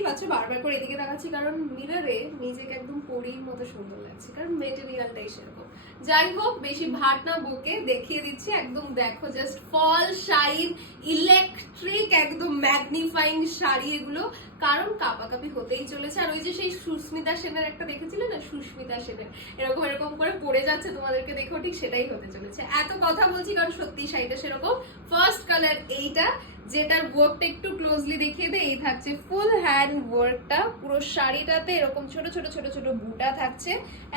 দেখতেই পাচ্ছ বারবার করে এদিকে তাকাচ্ছি, কারণ মিররে নিজেকে একদম পরীর মতো সুন্দর লাগছে, কারণ মেটেরিয়ালটাই সেরকম। যাই হোক, বেশি ভাট না বকে দেখিয়ে দিচ্ছি, একদম দেখো জাস্ট ফল শাইন ইলেকট্রিক একদম ম্যাগনিফাইং শাড়ি এগুলো, কারণ কাপাকাপি হতেই চলেছে। আর ওই যে সেই সুস্মিতা সেনের একটা দেখেছিলে না, সুস্মিতা সেনের এরকম এরকম করে পড়ে যাচ্ছে, তোমাদেরকে দেখো ঠিক সেটাই হতে চলেছে। এত কথা বলছি কারণ সত্যি শাড়িটা সেরকম। ফার্স্ট কালার এইটা, যেটার ওয়ার্কটা একটু ক্লোজলি দেখিয়ে দেয়। এই থাকছে ফুল হ্যান্ড ওয়ার্কটা, পুরো শাড়িটাতে এরকম ছোট ছোট ছোট ছোট বুটা থাকছে।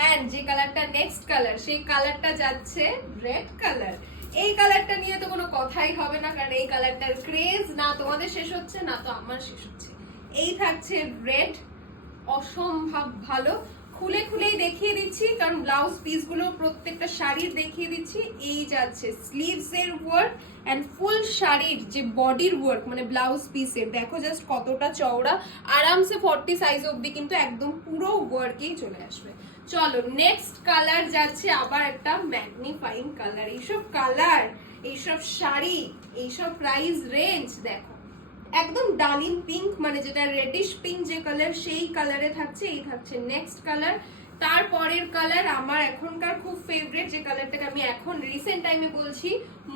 এন্ড যে কালারটা নেক্সট কালার, সেই কালারটা যাচ্ছে রেড কালার। এই কালারটা নিয়ে তো কোনো কথাই হবে না, কারণ এই কালারটার ক্রেজ না তোমাদের শেষ হচ্ছে না তো আমার শেষ হচ্ছে। এই থাকছে রেড, অসম্ভব ভালো। খুলে খুলেই দেখিয়ে দিচ্ছি, কারণ ব্লাউজ পিস গুলো প্রত্যেকটা শাড়ির দেখিয়ে দিচ্ছি। এই যাচ্ছে স্লিভস এর ওয়ার্ক এন্ড ফুল শাড়ির যে বডির ওয়ার্ক, মানে ব্লাউজ পিসের দেখো জাস্ট কতটা চওড়া, আরামসে 40 সাইজ অবধি কিন্তু একদম পুরো ওয়ার্কেই চলে আসবে। চলো নেক্সট কালার যাচ্ছে আবার একটা ম্যাগনিফাইং কালার। এইসব কালার, এইসব শাড়ি, এইসব প্রাইস রেঞ্জ দেখো, একদম ডার্লিং পিঙ্ক, মানে যেটা রেডিশ পিঙ্ক যে কালার, সেই কালারে থাকছে। এই থাকছে নেক্সট কালার। তারপরের কালার আমার এখনকার খুব ফেভারিট, যে কালারটাকে আমি এখন রিসেন্ট টাইমে বলছি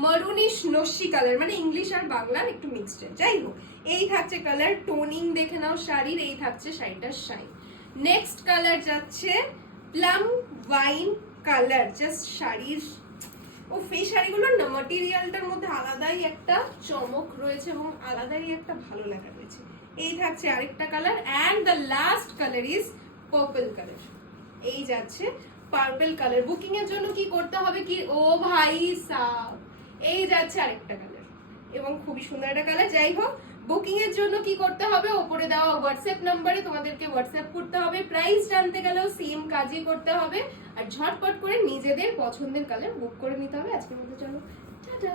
মারুনিশ নস্যি কালার, মানে ইংলিশ আর বাংলার একটু মিক্সড। যাই হোক, এই থাকছে কালার, টোনিং দেখে নাও শাড়ির। এই থাকছে শাড়িটার শাইন। নেক্সট কালার যাচ্ছে প্লাম ওয়াইন কালার, জাস্ট শাড়ির এই শাড়িগুলোর না ম্যাটেরিয়ালটার মধ্যে আলাদাই একটা চমক রয়েছে এবং আলাদাই একটা ভালো লাগা রয়েছে। এই থাকছে আরেকটা colour, and the last colour is purple colour. এই যাচ্ছে পার্পল কালার। বুকিং এর জন্য কি করতে হবে কি, ও ভাই সাব, এই যাচ্ছে আরেকটা কালার এবং খুবই সুন্দর একটা কালার। যাই হোক, বুকিং এর জন্য কি করতে হবে, উপরে দেওয়া হোয়াটসঅ্যাপ নাম্বারে তোমাদেরকে হোয়াটসঅ্যাপ করতে হবে। প্রাইস জানতে গেলেও সেম কাজই করতে হবে, আর ঝটপট করে নিজেদের পছন্দের কালার বুক করে নিতে হবে। আজকের মতো চলো টাটা।